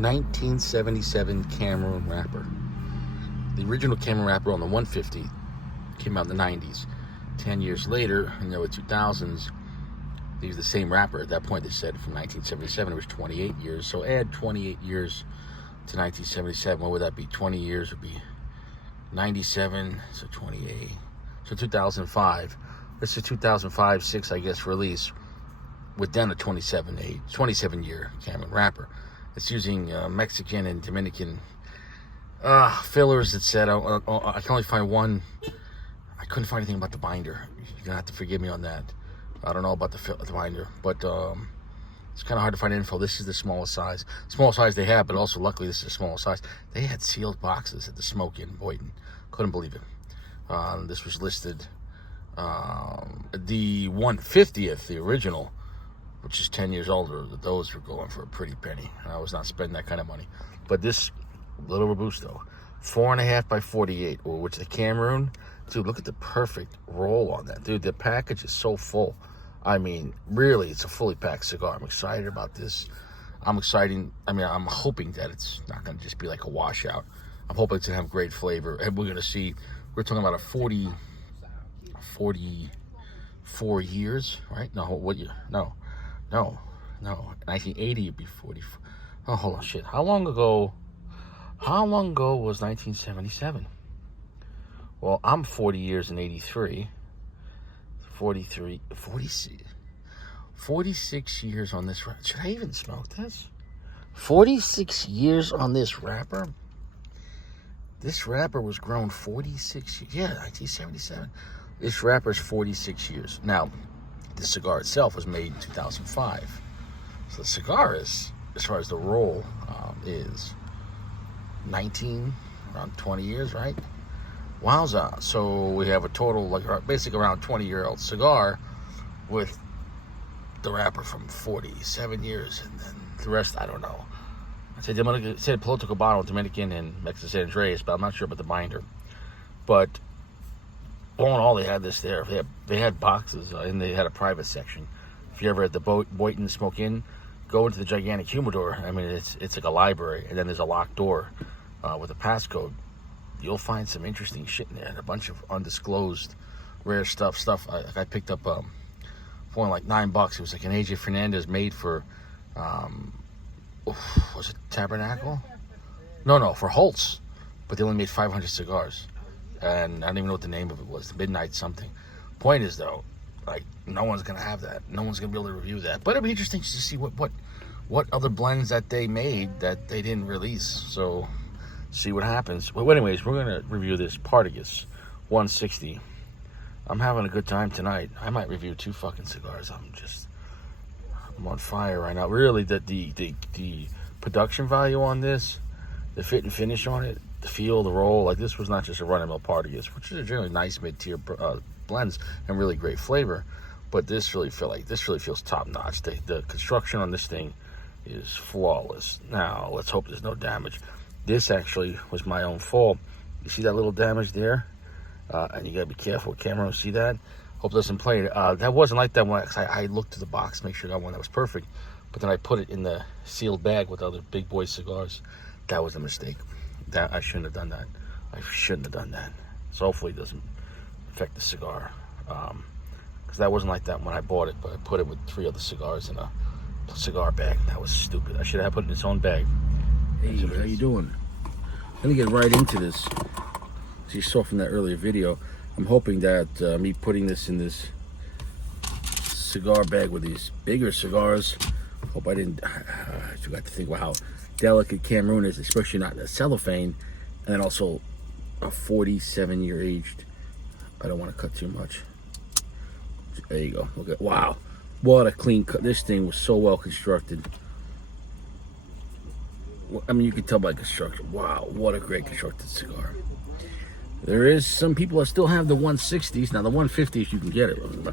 1977 Cameroon wrapper. The original Cameroon wrapper on the 150 came out in the 90s. 10 years later, in the early 2000s, they used the same wrapper. At that point, they said from 1977, it was 28 years. So add 28 years to 1977. What would that be? 20 years would be 97, so 28. So 2005. This is 2005-6, I guess, release with then a 27-year Cameroon wrapper. It's using Mexican and Dominican fillers. It said I can only find one. I couldn't find anything about the binder. You're gonna have to forgive me on that. I don't know about the binder, but it's kind of hard to find info. This is the smallest size they have, but also luckily this is the smallest size. They had sealed boxes at the Smoke in Boynton. Couldn't believe it. This was listed the 150th, the original, which is 10 years older. Those were going for a pretty penny. I was not spending that kind of money. But this little Robusto, 4.5 by 48, which the Cameroon, dude, look at the perfect roll on that, dude. The package is so full. I mean, really, it's a fully packed cigar. I'm excited about this. I'm hoping that it's not going to just be like a washout. I'm hoping it's going to have great flavor. And we're talking about a 44 years, right? No, what year? No. 1980 would be 44. Oh, hold on, shit. How long ago was 1977? Well, I'm 40 years in 83. 46 years on this wrapper. Should I even smoke this? 46 years on this wrapper? This wrapper was grown 46 years. Yeah, 1977. This wrapper is 46 years. Now, the cigar itself was made in 2005. So the cigar is, as far as the roll, is around 20 years, right? Wowza. So we have a total, basically around 20-year-old cigar with the wrapper from 47 years. And then the rest, I don't know. I said Piloto Cubano, Dominican, and Mexican San Andreas, but I'm not sure about the binder. But all in all, they had this there. They had boxes, and they had a private section. If you're ever at the Boynton Smoke Inn, go into the gigantic humidor. I mean, it's like a library, and then there's a locked door with a passcode. You'll find some interesting shit in there. A bunch of undisclosed, rare stuff. I picked up for only like $9. It was like an AJ Fernandez made for, was it Tabernacle? No, for Holtz. But they only made 500 cigars. And I don't even know what the name of it was. Midnight something. Point is, though, like, no one's going to have that. No one's going to be able to review that. But it'll be interesting to see what other blends that they made that they didn't release. So, see what happens. Well, anyways, we're going to review this Partagas 160. I'm having a good time tonight. I might review 2 fucking cigars. I'm on fire right now. Really, the production value on this, the fit and finish on it, the feel, the roll, like this was not just a run-of-the-mill Partagas, which is generally nice mid-tier blends and really great flavor. But this really feels top-notch. The construction on this thing is flawless. Now, let's hope there's no damage. This actually was my own fault. You see that little damage there? And you gotta be careful with camera. See that? Hope it doesn't play. That wasn't like that one. I looked to the box, make sure I got one that was perfect. But then I put it in the sealed bag with other big boy cigars. That was a mistake. I shouldn't have done that. So hopefully it doesn't affect the cigar. Because that wasn't like that when I bought it, but I put it with 3 other cigars in a cigar bag. That was stupid. I should have put it in its own bag. Hey, how you doing? Let me get right into this. As you saw from that earlier video, I'm hoping that me putting this in this cigar bag with these bigger cigars, hope I forgot to think about how delicate Cameroon is, especially not in the cellophane, and then also a 47-year aged. I don't want to cut too much. There you go. Okay. Wow, what a clean cut. This thing was so well constructed. I mean, you can tell by construction. Wow, what a great constructed cigar. There is some people that still have the 160s. Now, the 150s, you can get it. I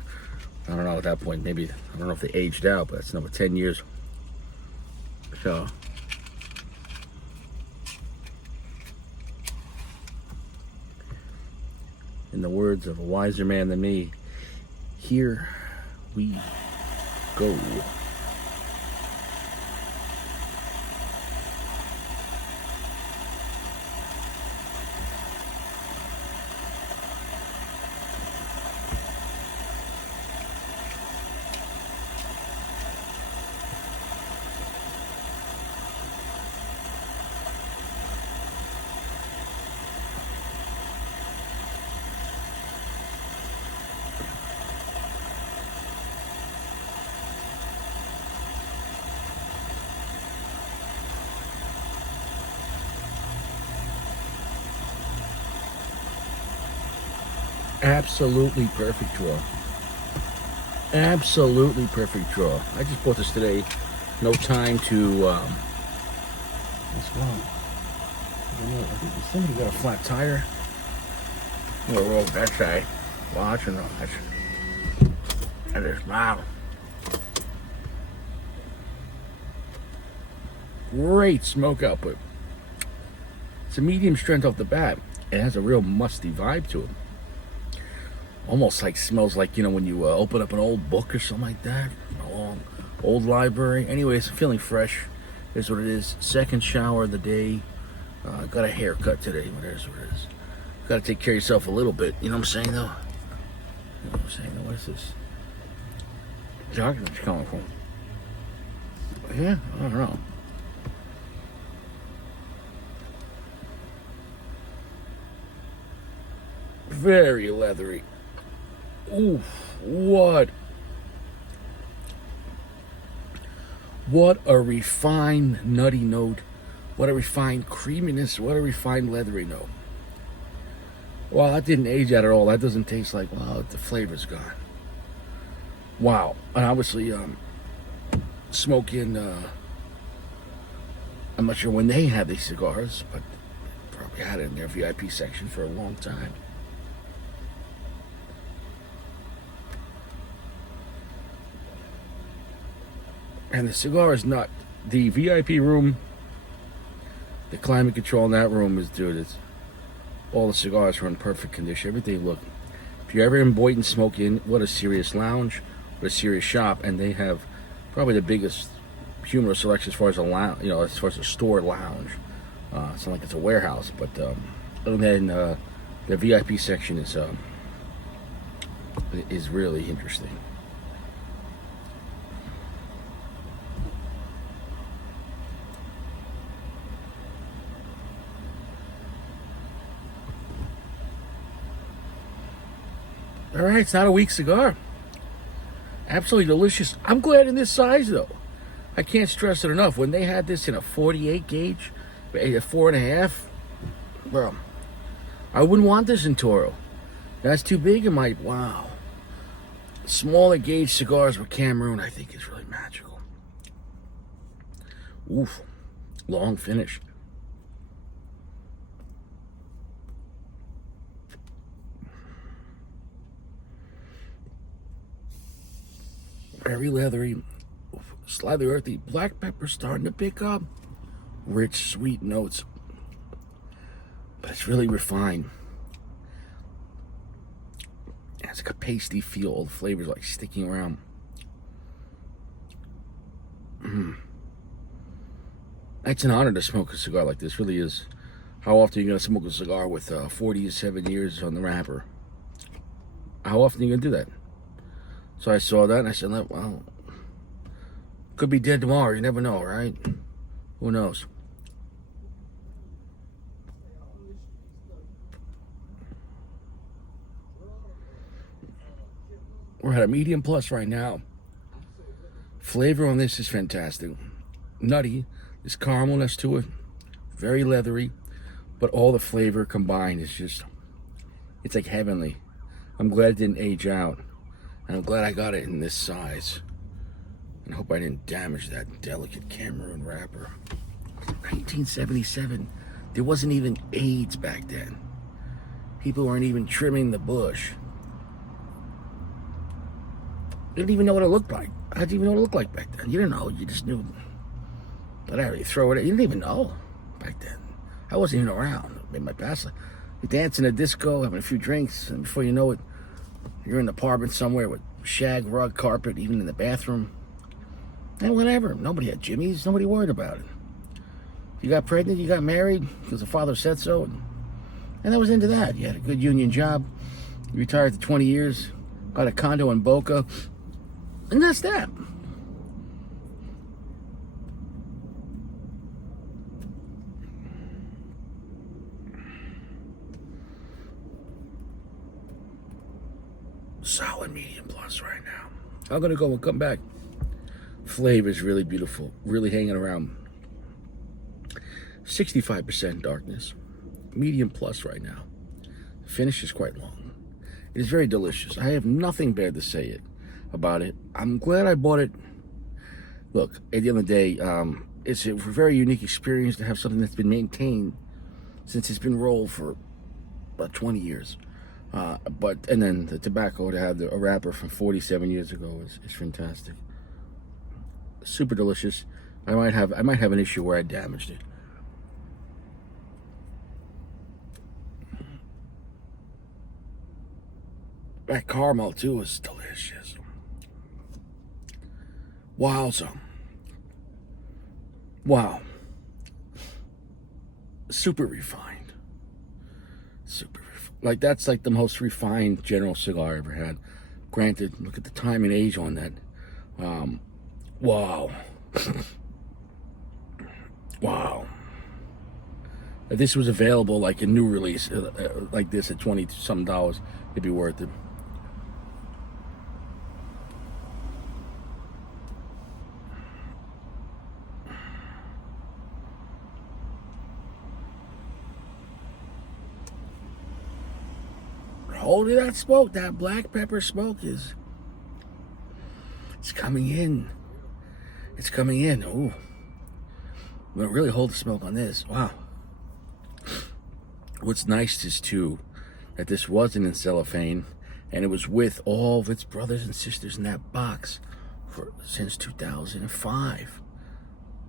don't know at that point. Maybe, I don't know if they aged out, but that's another 10 years. So, in the words of a wiser man than me, here we go. Absolutely perfect draw. Absolutely perfect draw. I just bought this today. No time to. What's wrong? I don't know. I think somebody got a flat tire. I'm gonna roll that side. Watch and watch. And there's wow. Great smoke output. It's a medium strength off the bat. It has a real musty vibe to it. Almost like smells like, when you open up an old book or something like that. An old library. Anyways, feeling fresh. Here's what it is. Second shower of the day. Got a haircut today. There's what it is. Got to take care of yourself a little bit. You know what I'm saying, though? You know what I'm saying, though? What is this? Documents coming from? Yeah, I don't know. Very leathery. Oof, what a refined nutty note. What a refined creaminess. What a refined leathery note. Well, that didn't age out at all. That doesn't taste like, wow, the flavor's gone. Wow. And obviously, smoking, I'm not sure when they had these cigars, but probably had it in their VIP section for a long time. And the cigar is not, the VIP room, the climate control in that room is, dude, it's, all the cigars are in perfect condition. Everything, look, if you're ever in Boynton smoking, what a serious lounge, what a serious shop, and they have probably the biggest humorous selection as far as a lounge, as far as a store lounge. It's not like it's a warehouse, but other than the VIP section is really interesting. All right, it's not a weak cigar. Absolutely delicious. I'm glad in this size, though. I can't stress it enough. When they had this in a 48 gauge, a 4.5, bro, I wouldn't want this in Toro. That's too big in my, wow. Smaller gauge cigars with Cameroon, I think, is really magical. Oof, long finish. Very leathery, slightly earthy. Black pepper starting to pick up. Rich, sweet notes. But it's really refined. It has like a pasty feel. All the flavors like sticking around. It's an honor to smoke a cigar like this. Really is. How often are you going to smoke a cigar with 47 years on the wrapper? How often are you going to do that? So I saw that and I said, well, could be dead tomorrow. You never know, right? Who knows? We're at a medium plus right now. Flavor on this is fantastic. Nutty. There's caramelness to it. Very leathery. But all the flavor combined is just, it's like heavenly. I'm glad it didn't age out. And I'm glad I got it in this size. And I hope I didn't damage that delicate Cameroon wrapper. 1977. There wasn't even AIDS back then. People weren't even trimming the bush. You didn't even know what it looked like. I didn't even know what it looked like back then. You didn't know. You just knew. Whatever, you throw it in. You didn't even know back then. I wasn't even around. I made my pass. You dance in a disco, having a few drinks, and before you know it, you're in an apartment somewhere with shag, rug, carpet, even in the bathroom. And whatever. Nobody had jimmies. Nobody worried about it. You got pregnant, you got married, because the father said so. And that was into that. You had a good union job. You retired to 20 years. Got a condo in Boca. And that's that. Solid medium plus right now. I'm gonna go and come back. Flavor is really beautiful, really hanging around. 65% darkness, medium plus right now. Finish is quite long. It is very delicious. I have nothing bad to say about it. I'm glad I bought it. Look, at the end of the day, it's a very unique experience to have something that's been maintained since it's been rolled for about 20 years. And then the tobacco to have a wrapper from 47 years ago is fantastic. Super delicious. I might have an issue where I damaged it. That caramel too is delicious. Wowza. Wow. Super refined. Like, that's like the most refined General cigar I ever had. Granted, look at the time and age on that. Wow. Wow. If this was available like a new release like this at $20-something, it'd be worth it. Hold it, that smoke, that black pepper smoke it's coming in. It's coming in. Ooh. I'm gonna really hold the smoke on this. Wow. What's nice is too that this wasn't in cellophane, and it was with all of its brothers and sisters in that box since 2005.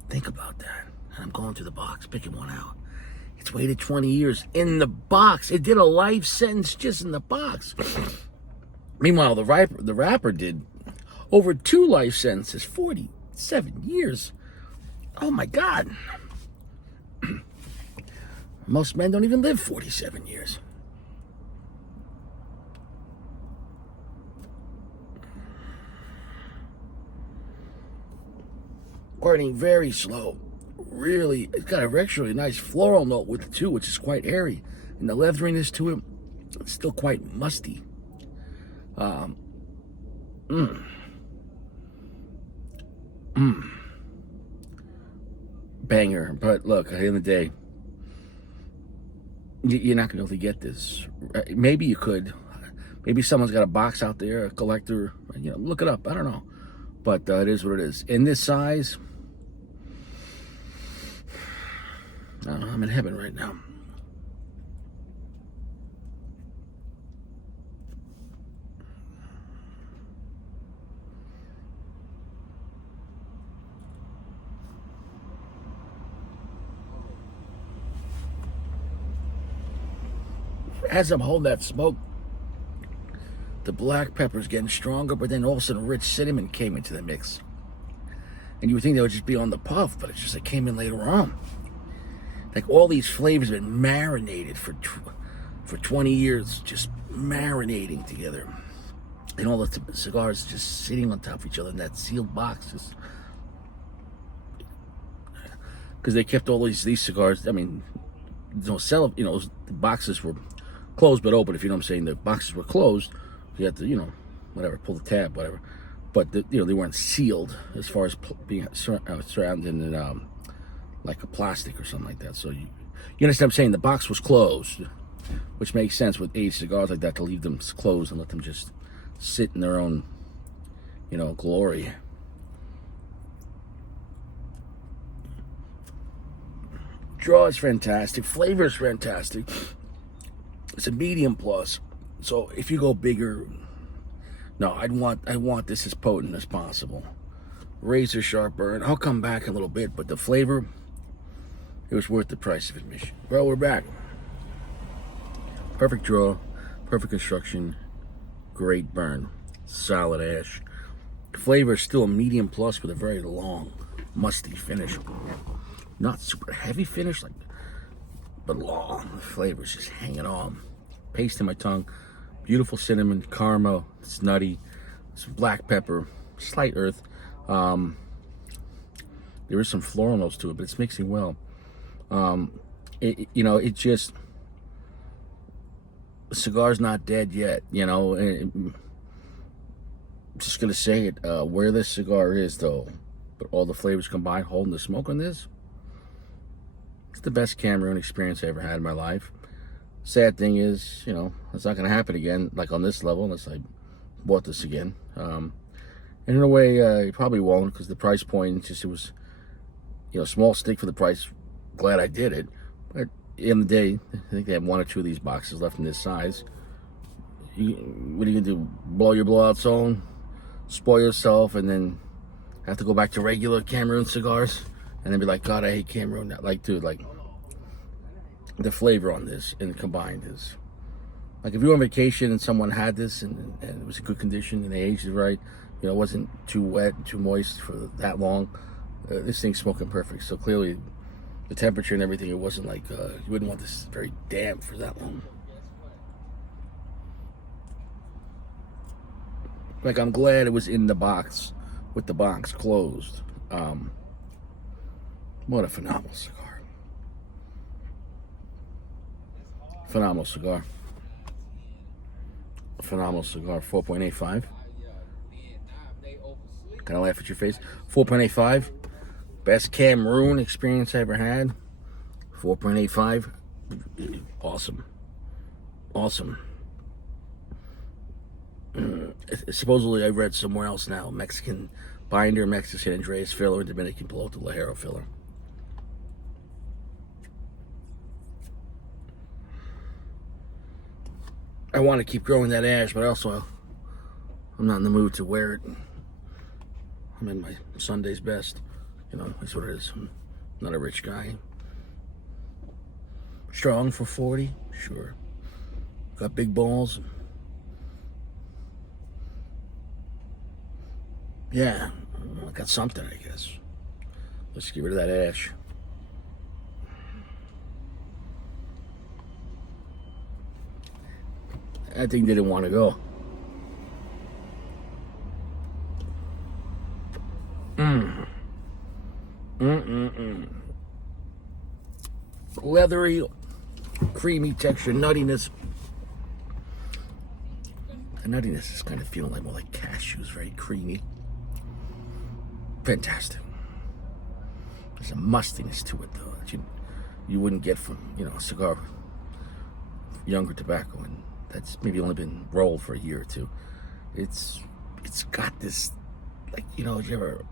Think about that. I'm going through the box, picking one out. It's waited 20 years in the box. It did a life sentence just in the box. Meanwhile, the rapper did over 2 life sentences, 47 years. Oh my God. Most men don't even live 47 years. Burning very slow. Really, it's got a actually nice floral note with it too, which is quite airy. And the leatheriness to it, it's still quite musty. Banger. But look, at the end of the day, you're not going to be able to get this. Maybe you could. Maybe someone's got a box out there, a collector. Look it up. I don't know. But it is what it is. In this size, I don't know, I'm in heaven right now. As I'm holding that smoke, the black pepper's getting stronger, but then all of a sudden rich cinnamon came into the mix. And you would think they would just be on the puff, but it's just it came in later on. Like, all these flavors have been marinated for 20 years, just marinating together. And all the cigars just sitting on top of each other in that sealed box. Because they kept all these cigars, I mean, the boxes were closed but open, if you know what I'm saying. The boxes were closed. You had to, whatever, pull the tab, whatever. But, they weren't sealed as far as being surrounded in like a plastic or something like that. So you understand what I'm saying? The box was closed, which makes sense with aged cigars like that, to leave them closed and let them just sit in their own, glory. Draw is fantastic. Flavor is fantastic. It's a medium plus. So if you go bigger, no, I want this as potent as possible. Razor sharp burn. I'll come back a little bit, but the flavor, it was worth the price of admission. Well, we're back. Perfect draw, perfect construction, great burn, solid ash. The flavor is still a medium plus with a very long, musty finish. Not super heavy finish, but long. The flavor is just hanging on. Paste in my tongue. Beautiful cinnamon, caramel. It's nutty. Some black pepper, slight earth. There is some floral notes to it, but it's mixing well. It just, the cigar's not dead yet. Just gonna say it. Where this cigar is, though, but all the flavors combined, holding the smoke on this, it's the best Cameroon experience I ever had in my life. Sad thing is, it's not going to happen again, like on this level, unless I bought this again. And in a way, it probably won't, because the price point, it was, small stick for the price. Glad I did it. But at the end of the day, I think they have one or two of these boxes left in this size. What are you going to do? Blow your blowout zone? Spoil yourself, and then have to go back to regular Cameroon cigars? And then be like, God, I hate Cameroon. Like, dude, like, the flavor on this and combined is... Like, if you were on vacation and someone had this and it was in good condition and they aged it right, it wasn't too wet, too moist for that long, this thing's smoking perfect. So clearly, the temperature and everything, it wasn't like, you wouldn't want this very damp for that long. Like, I'm glad it was in the box, with the box closed. What a phenomenal cigar. Phenomenal cigar. Phenomenal cigar. 4.85. Can I laugh at your face? 4.85. Best Cameroon experience I ever had. 4.85. Awesome. Awesome. Supposedly, I read somewhere else now, Mexican binder, Mexican San Andreas filler, Dominican Piloto Lajero filler. I want to keep growing that ash, but also I'm not in the mood to wear it. I'm in my Sunday's best. That's what it is. I'm not a rich guy. Strong for 40? Sure. Got big balls. Yeah, I got something, I guess. Let's get rid of that ash. That thing didn't want to go. Leathery, creamy texture, nuttiness. The nuttiness is kind of feeling like more like cashews, very creamy. Fantastic. There's a mustiness to it, though, that you wouldn't get from, a cigar, younger tobacco, and that's maybe only been rolled for a year or two. It's got this, like, you ever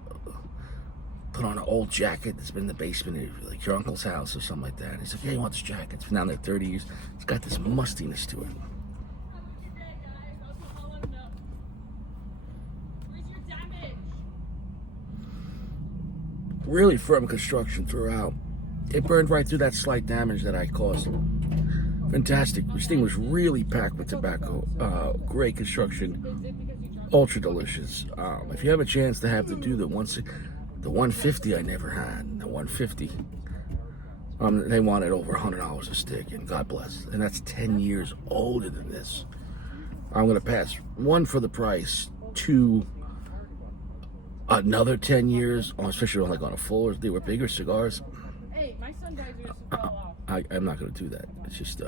put on an old jacket that's been in the basement of, like, your uncle's house or something like that. And he's like, yeah, you want this jacket? It's been down there 30 years. It's got this mustiness to it. Really firm construction throughout. It burned right through that slight damage that I caused. Fantastic. This thing was really packed with tobacco. Great construction. Ultra delicious. If you have a chance to have to do the 150, I never had. The 150. They wanted over $100 a stick, and God bless. And that's 10 years older than this. I'm going to pass. One, for the price. Two, another 10 years, especially on a full, they were bigger cigars. Hey, my son died used to fall off. I'm not going to do that. It's just, you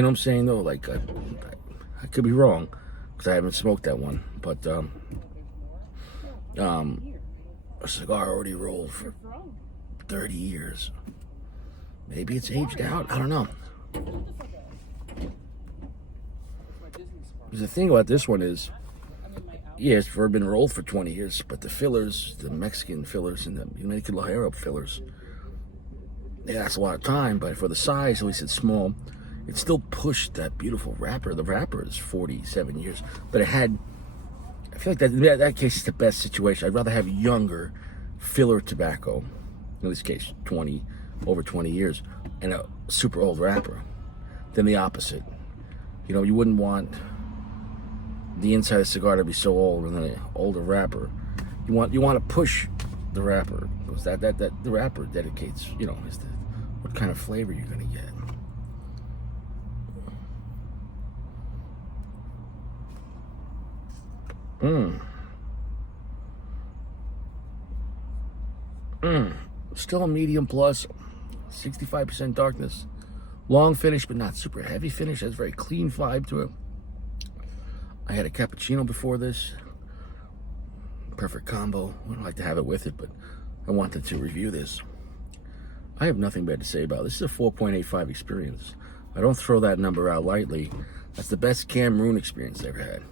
know what I'm saying, though? Like, I could be wrong, because I haven't smoked that one. But, a cigar already rolled for 30 years. Maybe it's aged out. I don't know. The thing about this one is, yeah, it's been rolled for 20 years, but the fillers, the Mexican fillers and the Dominican Lajero fillers, yeah, that's a lot of time, but for the size, at least it's small, it still pushed that beautiful wrapper. The wrapper is 47 years, but it had, I feel like that case is the best situation. I'd rather have younger filler tobacco, in this case, over 20 years, and a super old wrapper, than the opposite. You wouldn't want the inside of the cigar to be so old and then an older wrapper. You want to push the wrapper, because that the wrapper dedicates, is what kind of flavor you're gonna get. Still a medium plus, 65% darkness. Long finish, but not super heavy finish. Has a very clean vibe to it. I had a cappuccino before this. Perfect combo. I would like to have it with it, but I wanted to review this. I have nothing bad to say about it. This is a 4.85 experience. I don't throw that number out lightly. That's the best Cameroon experience I ever had.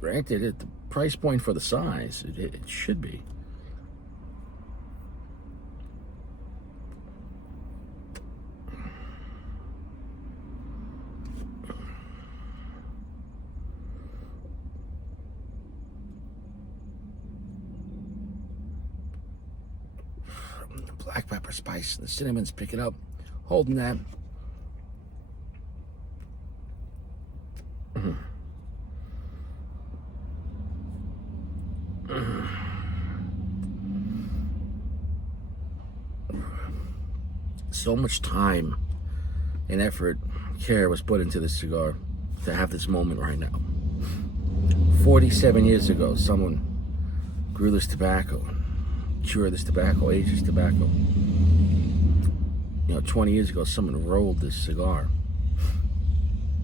Granted, at the price point for the size, it should be. The black pepper spice, the cinnamon's picking up, holding that. So much time and effort, care was put into this cigar to have this moment right now. 47 years ago, someone grew this tobacco, cured this tobacco, aged this tobacco. 20 years ago, someone rolled this cigar.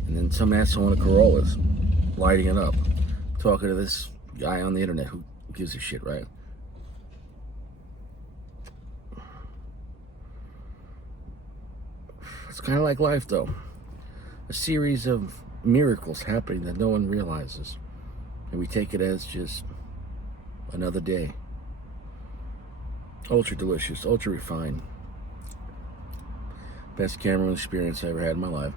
And then some asshole in a Corolla's lighting it up, talking to this guy on the internet who gives a shit, right? It's kind of like life, though. A series of miracles happening that no one realizes. And we take it as just another day. Ultra delicious, ultra refined. Best Cameroon experience I ever had in my life.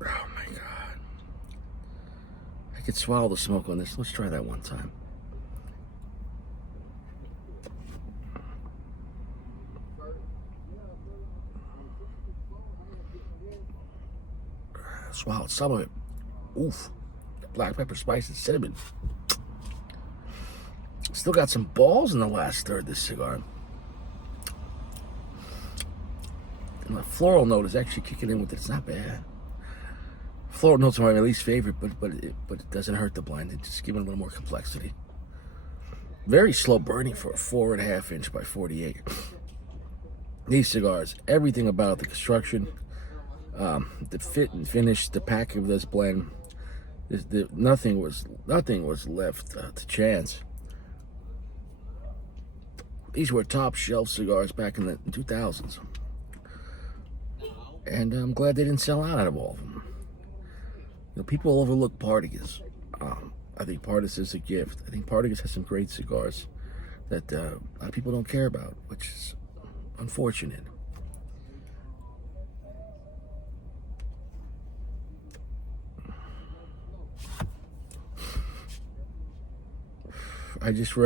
Oh my God. I could swallow the smoke on this. Let's try that one time. Swallowed some of it. Oof. Black pepper, spice, and cinnamon. Still got some balls in the last third of this cigar. And the floral note is actually kicking in with it. It's not bad. Floral notes are my least favorite, but it doesn't hurt the blend. It's just giving it a little more complexity. Very slow burning for a 4.5 inch by 48. These cigars, everything about the construction, the fit and finish, the packaging of this blend, nothing was left to chance. These were top shelf cigars back in the 2000s, and I'm glad they didn't sell out of all of them. People overlook Partagas. I think Partagas is a gift. I think Partagas has some great cigars that a lot of people don't care about, which is unfortunate. I just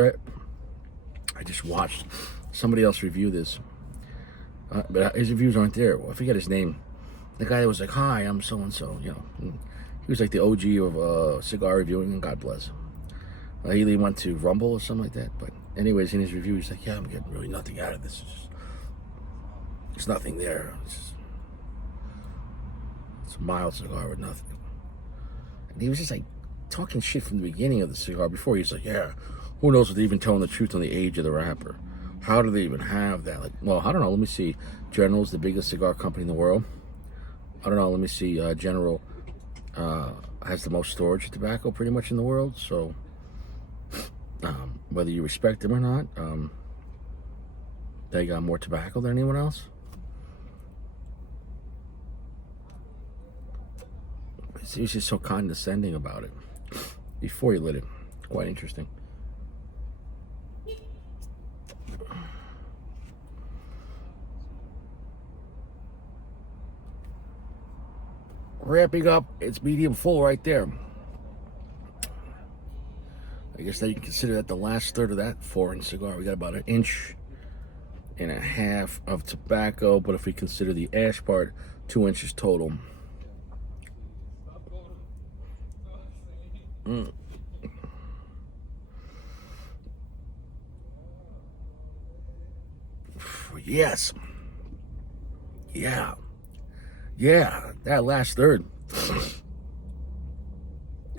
watched somebody else review this, but his reviews aren't there. Well, I forget his name. The guy that was like, "Hi, I'm so and so." He was like the OG of cigar reviewing, and God bless him. He went to Rumble or something like that. But anyways, in his review, he's like, "Yeah, I'm getting really nothing out of this. There's nothing there. It's a mild cigar with nothing." And he was just like talking shit from the beginning of the cigar. Before he was like, "Yeah, who knows if they're even telling the truth on the age of the wrapper? How do they even have that?" Like, well, I don't know. Let me see. General's the biggest cigar company in the world. I don't know. Let me see. General has the most storage of tobacco pretty much in the world. So whether you respect them or not, they got more tobacco than anyone else. He was just so condescending about it before he lit it. Quite interesting. Wrapping up, it's medium full right there. I guess that you can consider that the last third of that 4-inch cigar. We got about 1.5 inches of tobacco, but if we consider the ash part, 2 inches total. Yes. Yeah, that last third.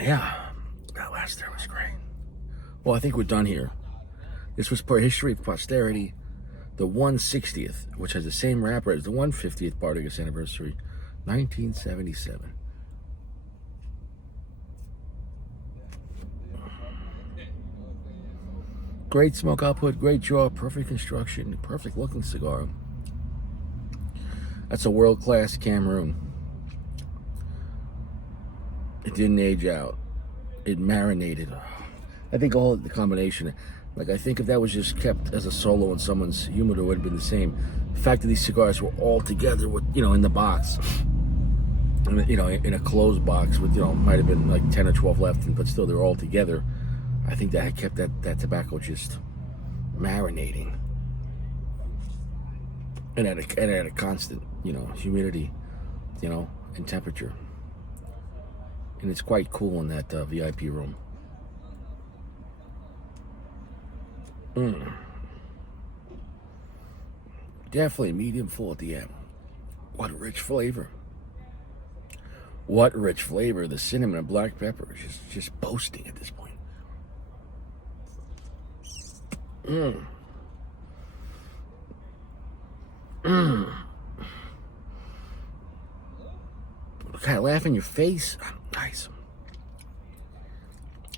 Yeah, that last third was great. Well, I think we're done here. This was part history, posterity. the 160th, which has the same wrapper as the 150th Partagas anniversary, 1977. Great smoke output, great draw, perfect construction, perfect looking cigar. That's a world-class Cameroon. It didn't age out. It marinated. I think all the combination, like I think if that was just kept as a solo in someone's humidor, it would have been the same. The fact that these cigars were all together with, in the box, in a closed box with, might have been like 10 or 12 left, but still they're all together. I think that had kept that tobacco just marinating. And at a constant, humidity, and temperature. And it's quite cool in that VIP room. Definitely medium full at the end. What a rich flavor. What rich flavor. The cinnamon and black pepper is just boasting at this point. Kind of laugh in your face. Nice.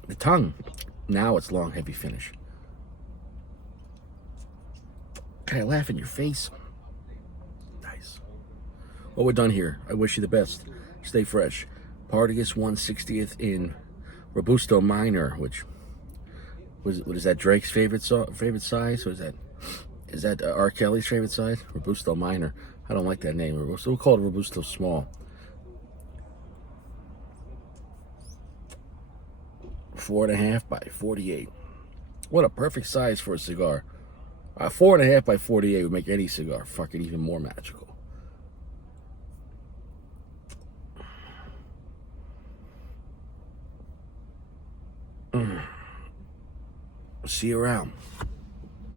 The tongue. Now it's long, heavy finish. Kind of laugh in your face. Nice. Well, we're done here. I wish you the best. Stay fresh. Partagas 160th in Robusto Minor, which what is that, Drake's favorite size? Or is that R. Kelly's favorite size? Robusto Minor. I don't like that name. Robusto. We'll call it Robusto Small. 4.5 by 48. What a perfect size for a cigar. 4.5 by 48 would make any cigar fucking even more magical. See you around.